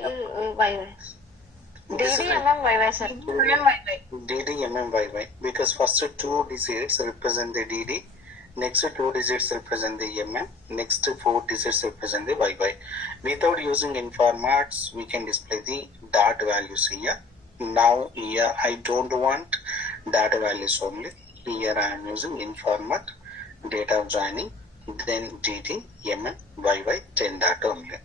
YY. DDMMYY, sir. DDMMYY, because first two digits represent the DD, next two digits represent the MM, next four digits represent the YY. Without using informats, we can display the dot values here. Now here I don't want data values only. Here I am using informat, date of joining, then DD, MM, YY, 10 dot only.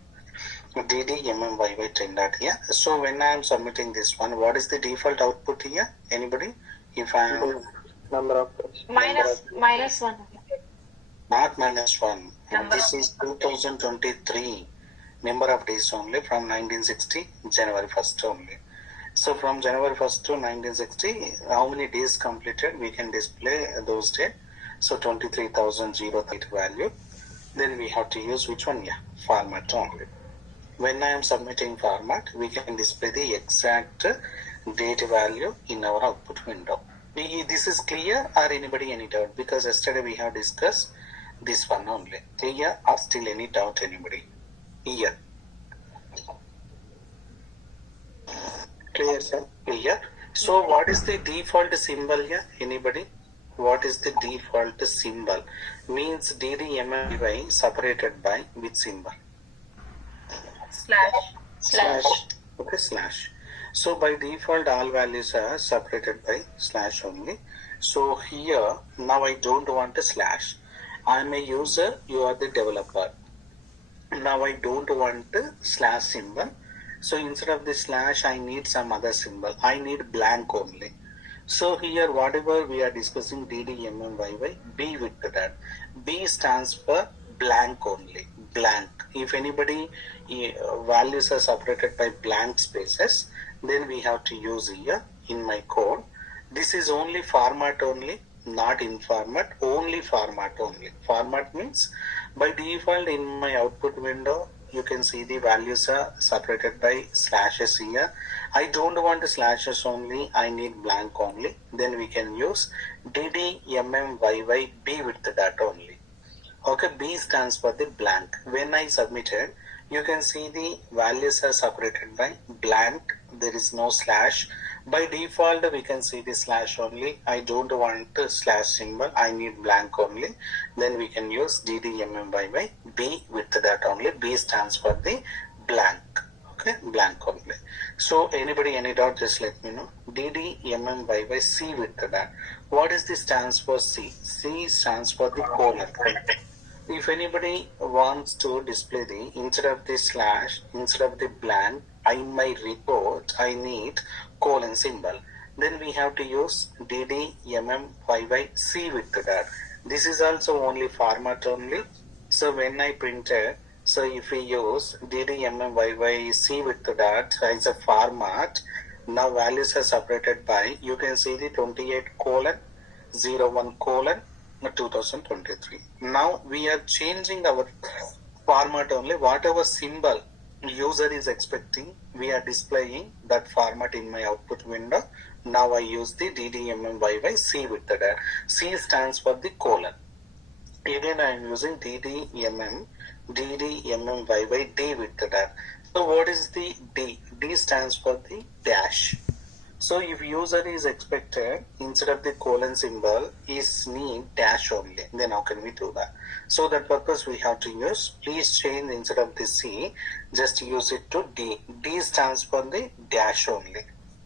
DD, MM, YY, 10 dot here. So when I am submitting this one, what is the default output here? Anybody? If I am Number of minus 1. not -1. This is 2023 number of days only from 1960 January 1st only. So from January 1st to 1960, how many days completed we can display those days. So 23,008 value. Then we have to use which one? Yeah, format only. When I am submitting format, we can display the exact date value in our output window. This is clear or anybody any doubt? Because yesterday we have discussed this one only. Here or still any doubt anybody? Here. clear, sir. Clear. So what is the default symbol here? Anybody? What is the default symbol? Means DDMMY separated by which symbol? Slash. Okay, slash. So by default all values are separated by slash only. So here now I don't want a slash. I am a user, you are the developer. Now I don't want a slash symbol. So instead of the slash I need some other symbol. I need blank only. So here whatever we are discussing DDMMYY, B with that. B stands for blank only. Blank. If anybody values are separated by blank spaces, then we have to use here in my code. This is only format only, not in format, only format only. Format means by default in my output window, you can see the values are separated by slashes here. I don't want slashes only, I need blank only. Then we can use DDMMYY B with that only. Okay, B stands for the blank. When I submitted, you can see the values are separated by blank. There is no slash. By default, we can see the slash only. I don't want a slash symbol. I need blank only. Then we can use DDMMYY B with that only. B stands for the blank. Okay, blank only. So anybody, any doubt, just let me know. DDMMYY C with that. What is the stands for C? C stands for the colon. If anybody wants to display the, instead of the slash, instead of the blank, in my report, I need colon symbol. Then we have to use DDMMYY C with that. This is also only format only. So when I printed, so if we use DDMMYY C with that as a format, now values are separated by, you can see the 28:01:2023. Now we are changing our format only. Whatever symbol user is expecting, we are displaying that format in my output window. Now I use the DDMMYY C with that. C stands for the colon. Again I am using DDMMYY D with that. So what is the D? D stands for the dash. So if user is expected, instead of the colon symbol, is need dash only. Then how can we do that? So that purpose we have to use, please change instead of the C, just use it to D. D stands for the dash only.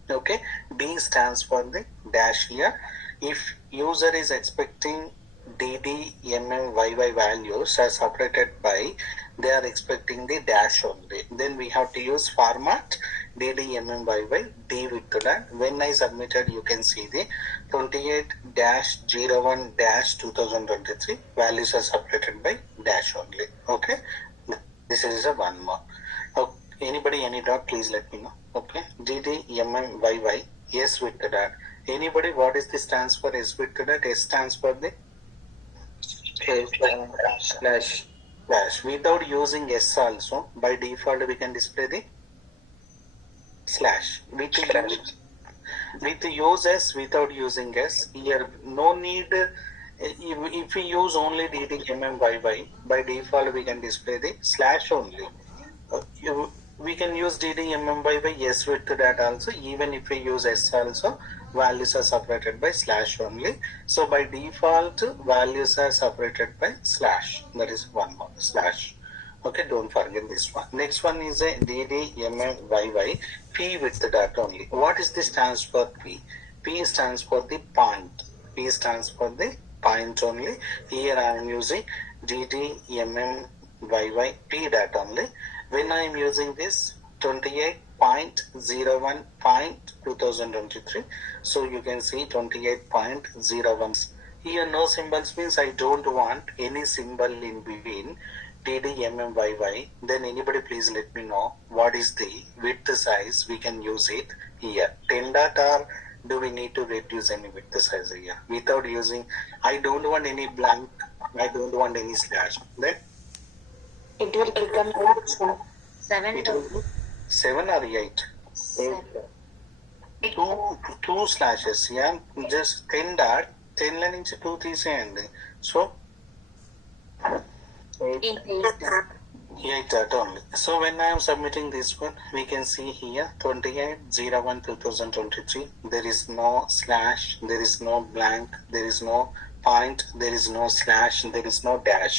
Okay, D stands for the dash here. If user is expecting DDMMYY values are separated by, they are expecting the dash only. Then we have to use format DDMMYY D with that. When I submitted, you can see the 28-01-2023 values are separated by dash only. Okay, this is a one more. Okay. Anybody any doubt, please let me know. Okay, DDMMYY S with that. Anybody, what is the stands for S with that? S stands for the Slash. Without using S also, by default we can display the slash. With use S, without using S, here no need. If we use only DDMMYY, by default we can display the slash only. we can use DDMMYY yes with that also. Even if we use S also, values are separated by slash only. So by default, values are separated by slash. That is one more slash. Okay, don't forget this one. Next one is a DDMMYY P with that only. What is this stands for P? P stands for the point. P stands for the point only. Here I am using DDMMYY P that only. When I am using this 28.01.2023, so you can see 28.01. Here no symbols means I don't want any symbol in between DDMMYY. Then anybody please let me know what is the width size we can use it here. 10 dot or do we need to reduce any width size here without using? I don't want any blank. I don't want any slash. Then It will become 7 it to will be 7 or 8. 7. Two slashes. Yeah, just 10 dot. 10 ల నుంచి 2 తీసేయండి. So 8 dot only. So when I am submitting this one, we can see here 28/01/2023. There is no slash, there is no blank, there is no point, there is no slash, there is no dash,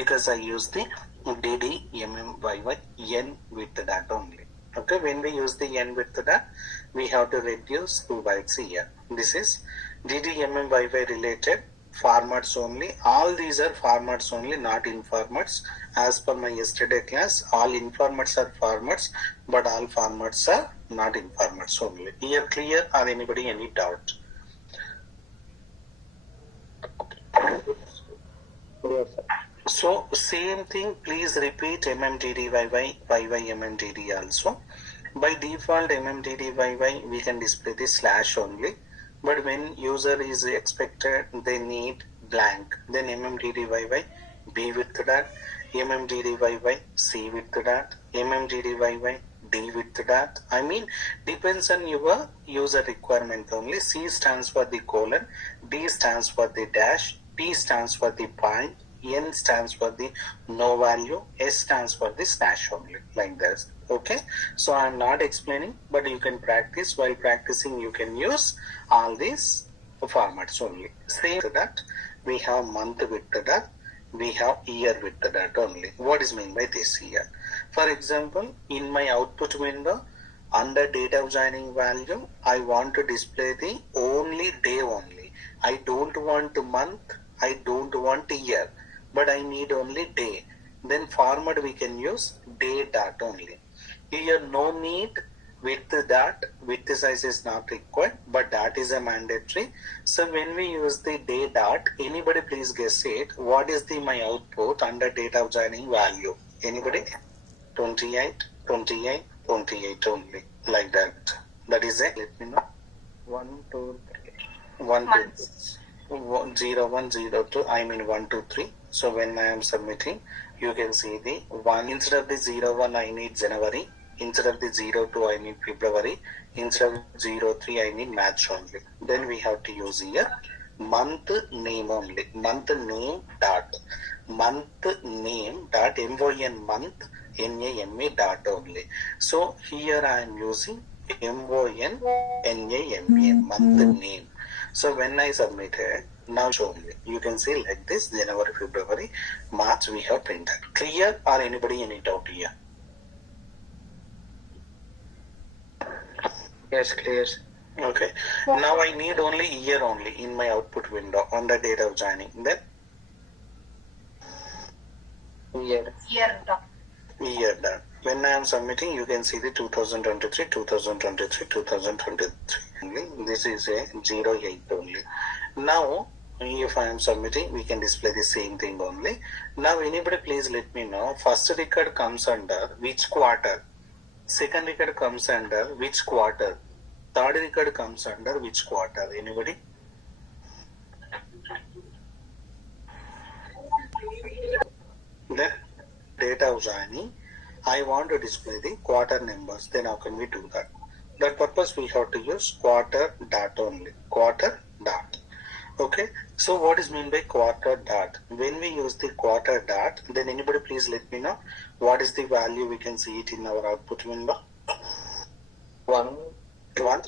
because I use the DDMMYY n with that only. Okay, when we use the n with that, we have to reduce 2 bytes here. This is DDMMYY related formats only. All these are formats only, not informats. As per my yesterday class, all informats are formats, but all formats are not informats only. Here clear or anybody any doubt? Clear, sir. So same thing, please repeat MMDDYY, YY MMDD also. By default MMDDYY we can display the slash only. But when user is expected, they need blank. Then MMDDYY B with that, MMDDYY C with that, MMDDYY D with that. I mean, depends on your user requirement only. C stands for the colon, D stands for the dash, P stands for the point, N stands for the no value, S stands for the slash only, like this. Okay, so I'm not explaining, but you can practice. While practicing, you can use all these formats only. Same to that, we have month with that, we have year with that only. What is meant by this year? For example, in my output window, under date of joining value, I want to display the only day only. I don't want month, I don't want year, but I need only day. Then format we can use day dot only. Here no need with that, width size is not required, but that is a mandatory. So when we use the day dot, anybody please guess it. What is the my output under date of joining value? Anybody? 28, 28, 28 only, like that. That is it. Let me know. 1, 2, 3. 1, 2, 0, 1, 0, 2. I mean 1, 2, 3. So when I am submitting, you can see the 1 instead of the 0, 1 I need January. Instead of the 0, 2 I need February. Instead of 0, 3 I need March only. Then we have to use here month name only. Month name dot. Month name dot MON month NAMA dot only. So here I am using MON NAMA month name. So when I submitted, now show me. You can see like this, January, February, March we have printed. Clear or anybody any doubt here? Yes, clear. Okay. Now I need only year only in my output window on the date of joining. Then Year. year done. When I am submitting, you can see the 2023, 2023, 2023. This is a 08 only. Now, if I am submitting, we can display the same thing only. Now, anybody please let me know, first record comes under which quarter? Second record comes under which quarter? Third record comes under which quarter? Anybody? Then date of joining, I want to display the quarter numbers. Then how can we do that? That purpose we have to use quarter dot only. Quarter dot. Okay, so what is meant by quarter dot? When we use the quarter dot, then anybody please let me know what is the value we can see it in our output window. 1, 1,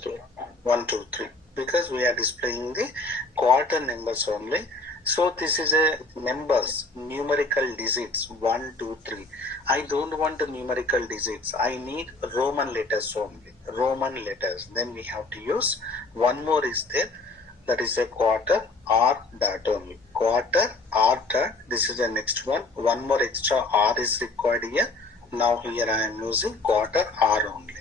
1, 2, 3. Because we are displaying the quarter numbers only. So this is a numbers, numerical digits, 1, 2, 3. I don't want the numerical digits. I need Roman letters only. Roman letters. Then we have to use one more is there. That is a quarter R dot only. Quarter R dot. This is the next one. One more extra R is required here. Now here I am using quarter R only.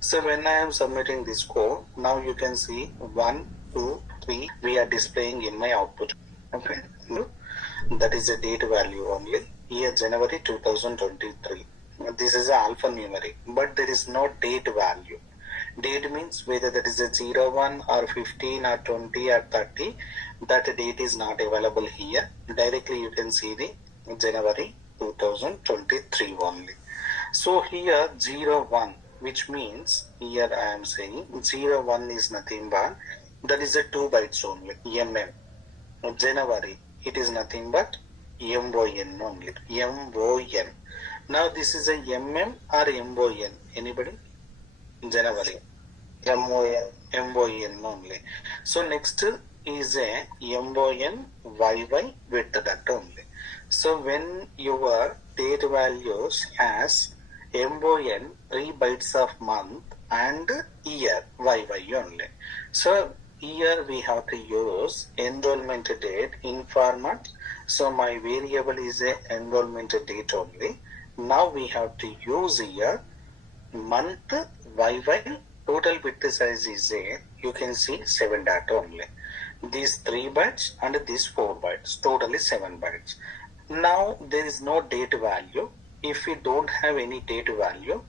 So when I am submitting this code, now you can see 1, 2, 3. We are displaying in my output. Okay. That is a date value only. Here January 2023. This is a alphanumeric, but there is no date value. Date means whether that is a 0, 1 or 15 or 20 or 30, that date is not available here. Directly you can see the January 2023 only. So here 0, 1, which means here I am saying 0, 1 is nothing but that is a 2 bytes only, mm. January, it is nothing but MON only, MON. Now this is a MM or MON, anybody? January. MON only. So next is a MON YY with that only. So when your date values has MON 3 bytes of month and year YY only. So here we have to use enrollment date in format. So my variable is a enrollment date only. Now we have to use here month YY. Total bit size is a, you can see 7 data only. These 3 bytes and these 4 bytes, totally 7 bytes. Now there is no date value. If we don't have any date value,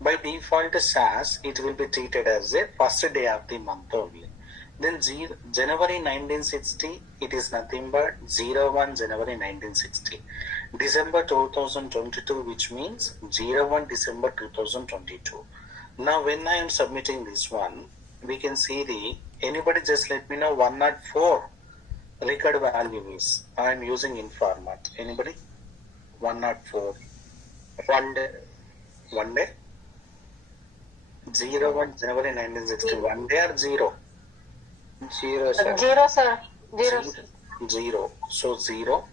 by default SAS, it will be treated as a first day of the month only. Then January 1960, it is nothing but 01 January 1960. December 2022, which means 01 December 2022. Now when I am submitting this one, we can see the, anybody just let me know 104 record value is. I am using in format. Anybody? 104. 1 day. 1 day? 01 January 1960. 1 day or 0? 0, sir. 0, sir. 0, sir. 0. So 0.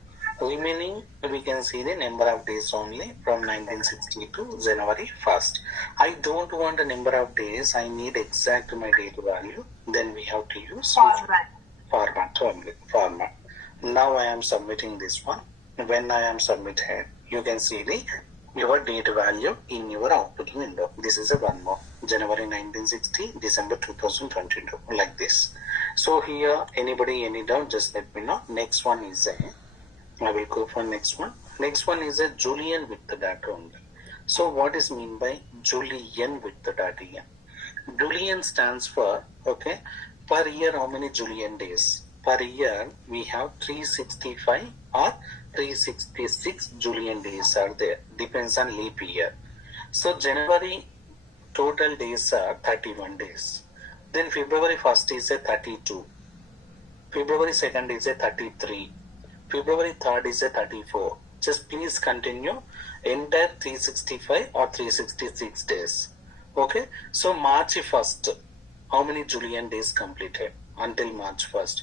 Remaining, we can see the number of days only from 1960 to January 1st. I don't want a number of days. I need exact my date value. Then we have to use format only. Format. Now I am submitting this one. When I am submitted, you can see the your date value in your output window. This is a one more. January 1960, December 2022, like this. So here, anybody, any doubt, just let me know. Next one is a, I will go for next one. Next one is a Julian with the data only. So what is mean by Julian with the data here? Julian stands for, okay, per year how many Julian days? Per year we have 365 or 366 Julian days are there. Depends on leap year. So January total days are 31 days. Then February 1st is a 32. February 2nd is a 33. February 3rd is a 34. Just please continue entire 365 or 366 days. Okay. So March 1st, how many Julian days completed until March 1st?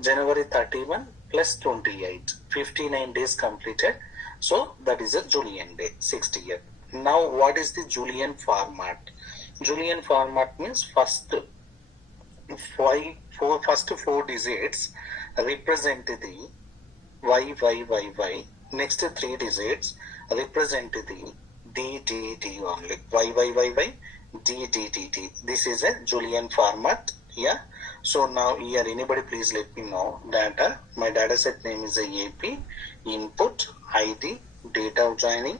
January 31 plus 28. 59 days completed. So that is a Julian day, 60th. Now what is the Julian format? Julian format means first 4 digits represent the YYYY. Next 3 digits represent the DDD only. YYYY, DDDD. This is a Julian format here. So now here, anybody please let me know data. My data set name is a AP, input, ID, date of joining,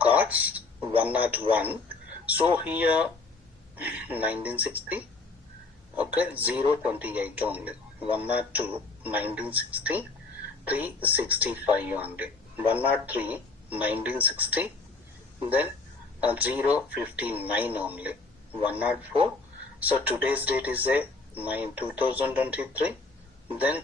cards, 101. So here 1960, okay, 028 only. 102, 1960, 365 only. 103, 1960, then 059 only. 104. So today's date is a 2023. Then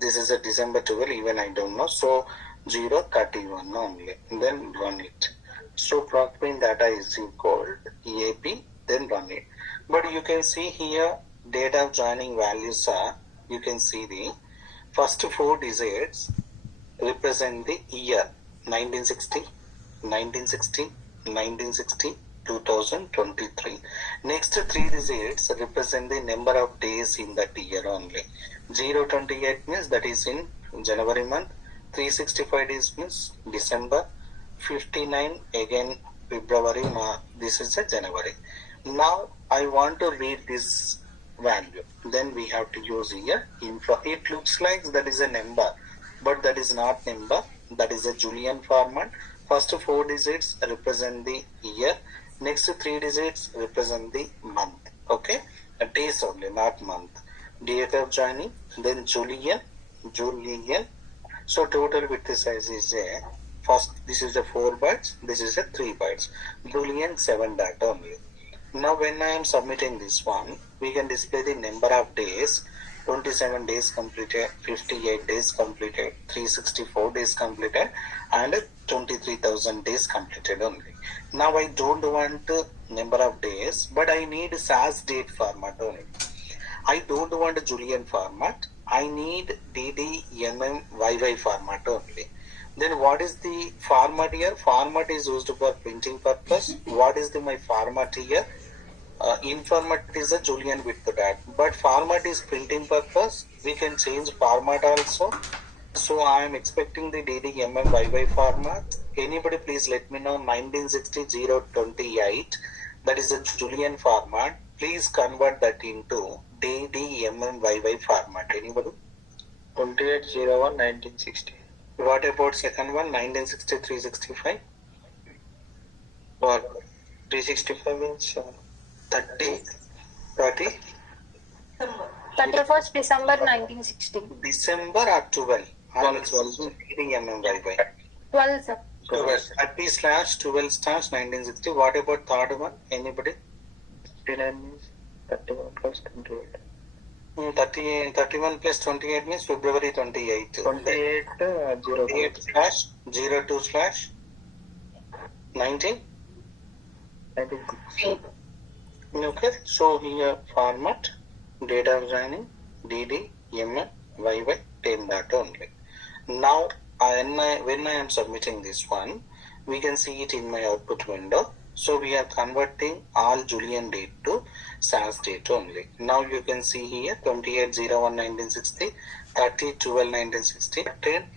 This is a December 12, even I don't know. So 031 only. Then run it. So Procter data is equal AP, then run it. But you can see here date of joining values are, you can see the first four digits represent the year 1960, 1960, 1960, 2023. Next three digits represent the number of days in that year only. 028 means that is in January month, 365 days means December, 59 again February, this is a January. Now I want to read this value, then we have to use here info. It looks like that is a number, but that is not number, that is a Julian format. First four digits represent the year, next three digits represent the month. Okay, days only, not month. Date of joining, then Julian. So total width size is a first, this is a 4 bytes, this is a 3 bytes. Boolean 7 data only. Now when I am submitting this one, we can display the number of days. 27 days completed, 58 days completed, 364 days completed, and 23,000 days completed only. Now I don't want number of days, but I need SAS date format only. I don't want a Julian format. I need DDMMYY format only. Then what is the format here? Format is used for printing purpose. What is my format here? In format is a Julian with that, but format is printing purpose. We can change format also. So I am expecting the DDMMYY format. Anybody please let me know 1960-028. That is a Julian format. Please convert that into DDMMYY format. Anybody? 2801 1960. What about second one? 1960-365. Or 365 means 30. 31st December 1960. December or 12? I am using DDMMYY. 12, sir. 30/12/1960. What about third one? Anybody? 59 means 31 plus 28. 31 plus 28 means February 28. 28 8/02/19. 1960. Okay, so here format, date of joining, DDMMYY 10 data only. Now when I am submitting this one, we can see it in my output window. So we are converting all Julian date to SAS date only. Now you can see here 28/01/1960, 30/12/1960, 10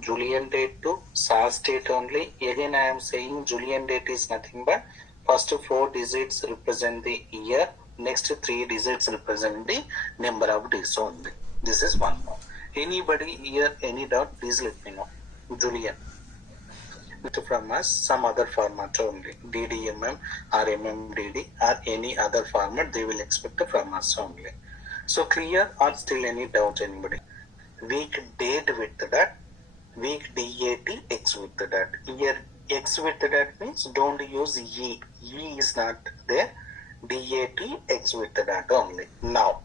Julian date to SAS date only. Again I am saying Julian date is nothing but first four digits represent the year, next three digits represent the number of days only. This is one more. Anybody here any doubt, please let me know. Julian from us, some other format only, DDMM or MMDD or any other format they will expect from us only. So clear or still any doubt anybody? Week date with that, week DAT X with that. Here X with that means don't use E. E is not there. DAT X with that only. Now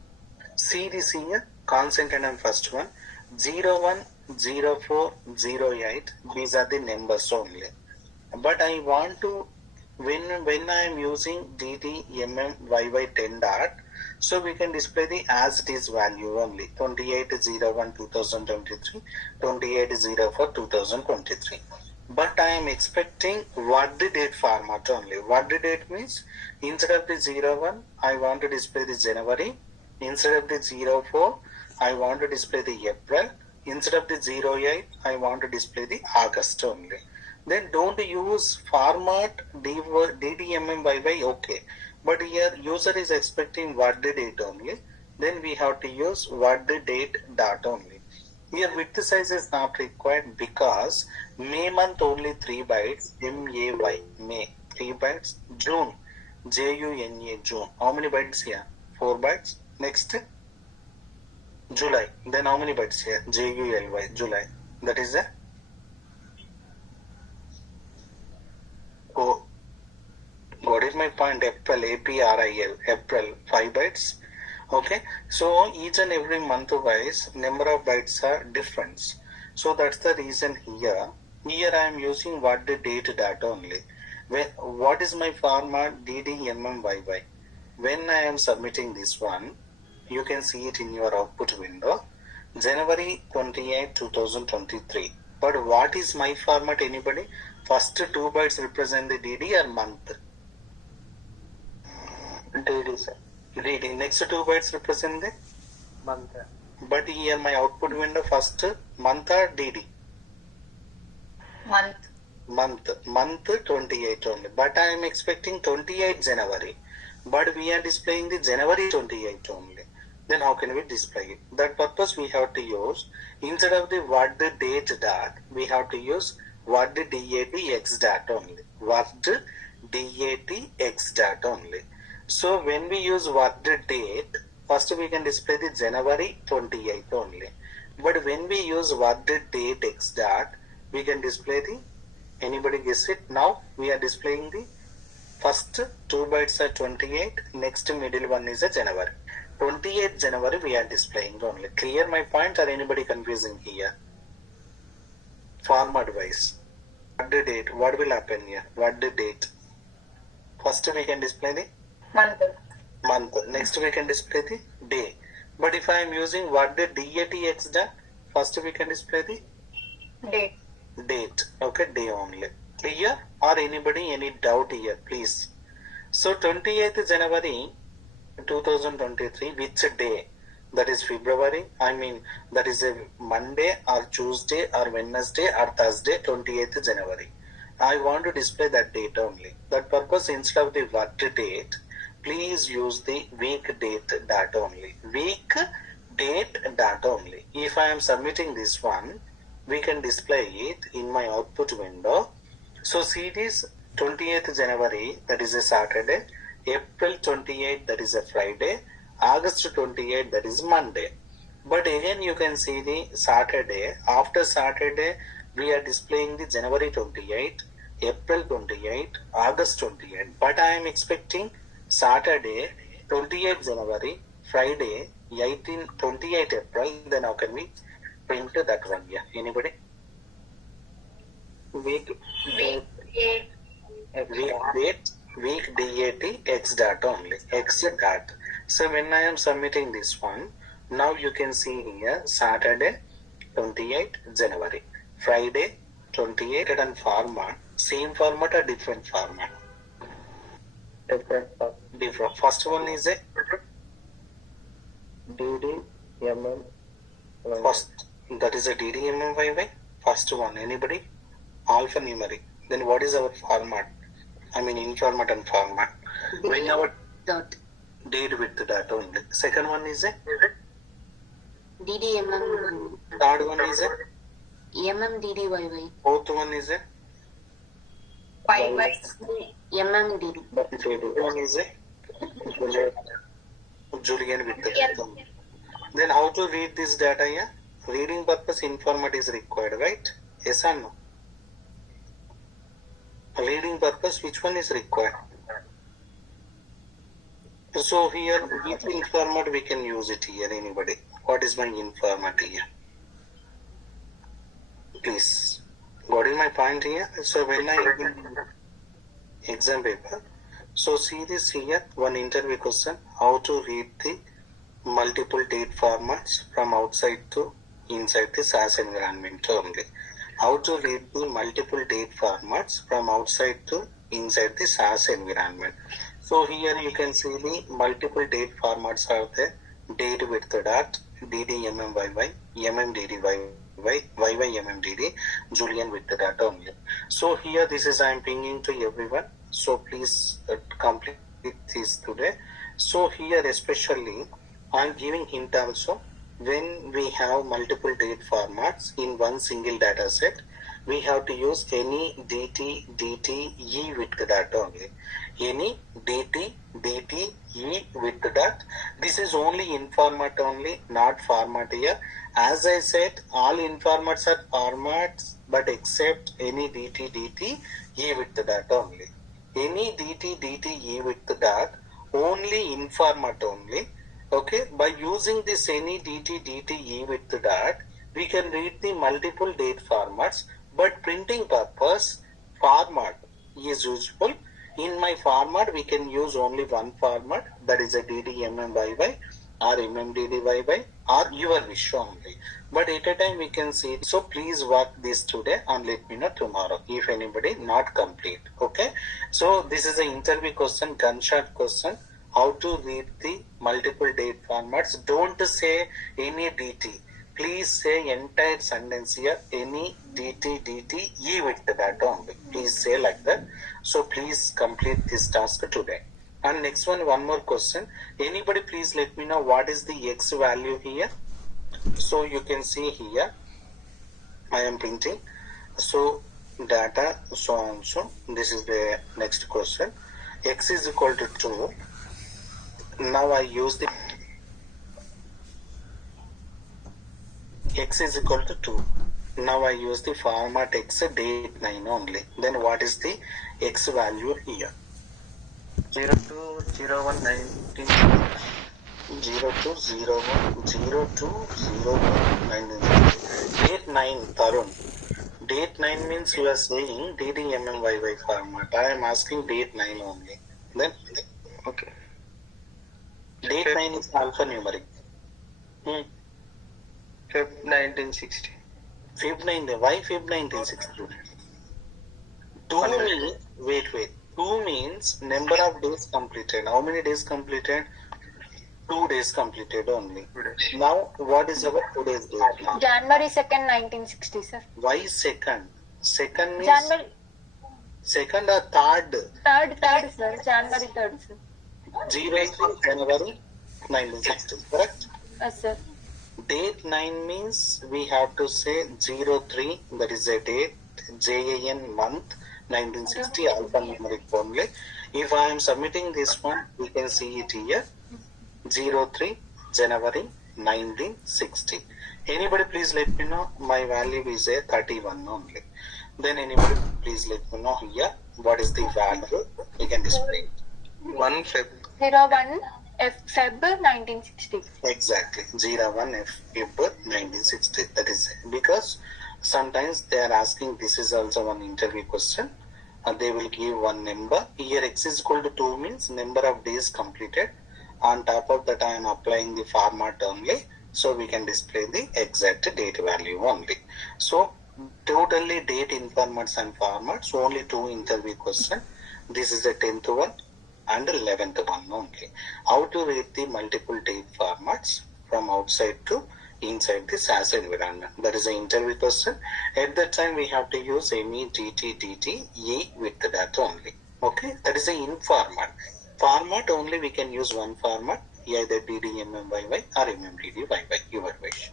see this here, concentrate on first one. 01, 04, 08, these are the numbers only. But I want to, when I am using DDMMYY 10 dot, so we can display the as it is value only. 28/01/2023, 28/04/2023. But I am expecting what the date format only. What the date means, instead of the 01, I want to display the January. Instead of the 04, I want to display the April. Instead of the 08, I want to display the August only. Then don't use format DDMMYY, okay. But here user is expecting what the date only. Then we have to use what the date dot only. Here width size is not required because May month only 3 bytes, MAY, May, 3 bytes, June, JUNA, June. How many bytes here? 4 bytes. Next, July. Then how many bytes here? JULY, July. That is a what is my point? April, APRIL, April, 5 bytes. Okay, so each and every month wise number of bytes are different. So that's the reason here. Here I am using what the date data only. What is my format DDMMYY? When I am submitting this one, you can see it in your output window. January 28, 2023. But what is my format, anybody? First 2 bytes represent the DD or month? DD, sir. DD. Next 2 bytes represent the Month. but here my output window first month or DD? Month. Month 28 only. But I am expecting 28 January. But we are displaying the January 28 only. Then how can we display it? That purpose we have to use, instead of the what the date dot, we have to use what the DAT X dot only. What the DAT X dot only. So when we use what the date, first we can display the January 28 only. But when we use what the date X dot, we can display the, anybody guess it? Now we are displaying the first 2 bytes are 28, next middle one is a January. 28 January we are displaying only. Clear my point or anybody confusing here? Format wise. What the date? What will happen here? What the date? First we can display the month. Next we can display the day. But if I am using what the DATX done, first we can display the date. Okay, day only. Clear? Or anybody any doubt here, please? So 28th January 2023, which day? That is February. I mean, that is a Monday or Tuesday or Wednesday or Thursday, 28th January. I want to display that date only. That purpose, instead of the what date, please use the week date data only. Week date data only. If I am submitting this one, we can display it in my output window. So see this 28th January, that is a Saturday. April 28, that is a Friday. August 28, that is Monday. But again you can see the Saturday. After Saturday, we are displaying the January 28, April 28, August 28. But I am expecting Saturday 28 January, Friday 28 April. Then how can we print that one here? Anybody? Week DAT X dot only. X dot. So when I am submitting this one, now you can see here Saturday 28 January, Friday 28 and format. Same format or different format? Different. First one is a DDMM. first. That is a DDMMYY. First one. Anybody? Alphanumeric. Then what is our format? I mean in format and format. When our Dot. date with that only. Second one is a DDMM. third one is a MMDDYY. fourth one is a MMDD. one is a Julian with the Then how to read this data here? Reading purpose informat is required, right? Yes or no? Reading purpose, which one is required? So here, which informat we can use it here? Anybody? What is my informat here? Please. What is my point here? So when I exam paper, so see this here, one interview question, how to read the multiple date formats from outside to inside the SAS environment only. How to read the multiple date formats from outside to inside the SAS environment. So here you can see the multiple date formats are there. Date with the dot, DDMMYY, MMDDYY, YYMMDD, Julian with the data only. So here this is I am pinging to everyone. So please complete this today. So here especially I am giving hint also. When we have multiple date formats in one single data set, we have to use any DT, DT, E with the data only. Any DT, DT, E with the dot. This is only in format only, not format here. As I said, all informats are formats, but except any DT, DT, E with the dot only. Any DT, DT, E with the dot, only in format only. Okay, by using this any dt dt e with that, we can read the multiple date formats, but printing purpose format is useful. In my format, we can use only one format, that is a ddmMYY or mmddyy or your wish only. But at a time we can see. So please work this today and let me know tomorrow if anybody not complete. Okay. So this is an interview question, gunshot question. How to read the multiple date formats. Don't say any dt. Please say entire sentence here, any dt dt e with that only. Please say like that. So please complete this task today. And next one more question. Anybody please let me know what is the x value here. So you can see here, I am printing. So data, so on, so this is the next question. X is equal to 2. Now I use the x is equal to 2. Now I use the format x date 9 only. Then what is the x value here? 020119. 0201 date 9 Tarun. Date 9 means you are saying ddmMYY format. I am asking date 9 only. Then Okay. date 9 is alphanumeric. Feb 1960. Feb 9, why Feb 1960? 2 means, wait. 2 means number of days completed. How many days completed? 2 days completed only. Now, what is our today's date now? January 2nd, 1960, sir. Why second? Second means January second or third? 3rd, sir. January 3rd, sir. 03 January 1960, correct? Yes, sir. Date 9 means we have to say 03, that is a date, JAN month, 1960, alphanumeric only. If I am submitting this one, we can see it here, 03 January 1960. Anybody please let me know, my value is a 31 only. Then anybody please let me know here, what is the value, we can display. 1 Feb. 01 Feb 1960. Exactly, 01 Feb 1960. That is because sometimes they are asking, this is also one interview question, and they will give one number. Here x is equal to 2 means number of days completed. On top of that, I am applying the format only, so we can display the exact date value only. So totally date informats and formats, only 2 interview question. This is the 10th one and 11th one only. How to read the multiple date formats from outside to inside the SAS environment. That is an interview question. At that time, we have to use any dt dt e with that only. Okay, that is an in format. Format only we can use one format, either ddmMYY or mmddyy, your wish.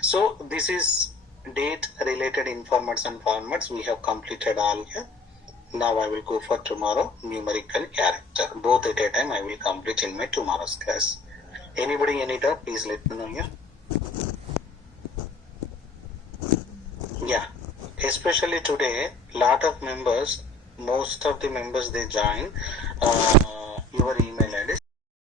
So this is date related informats and formats. We have completed all here. Now I will go for tomorrow numerical character. Both at a time I will complete in my tomorrow's class. Anybody any doubt, please let me know here. Yeah, especially today, lot of members, most of the members they join your email address.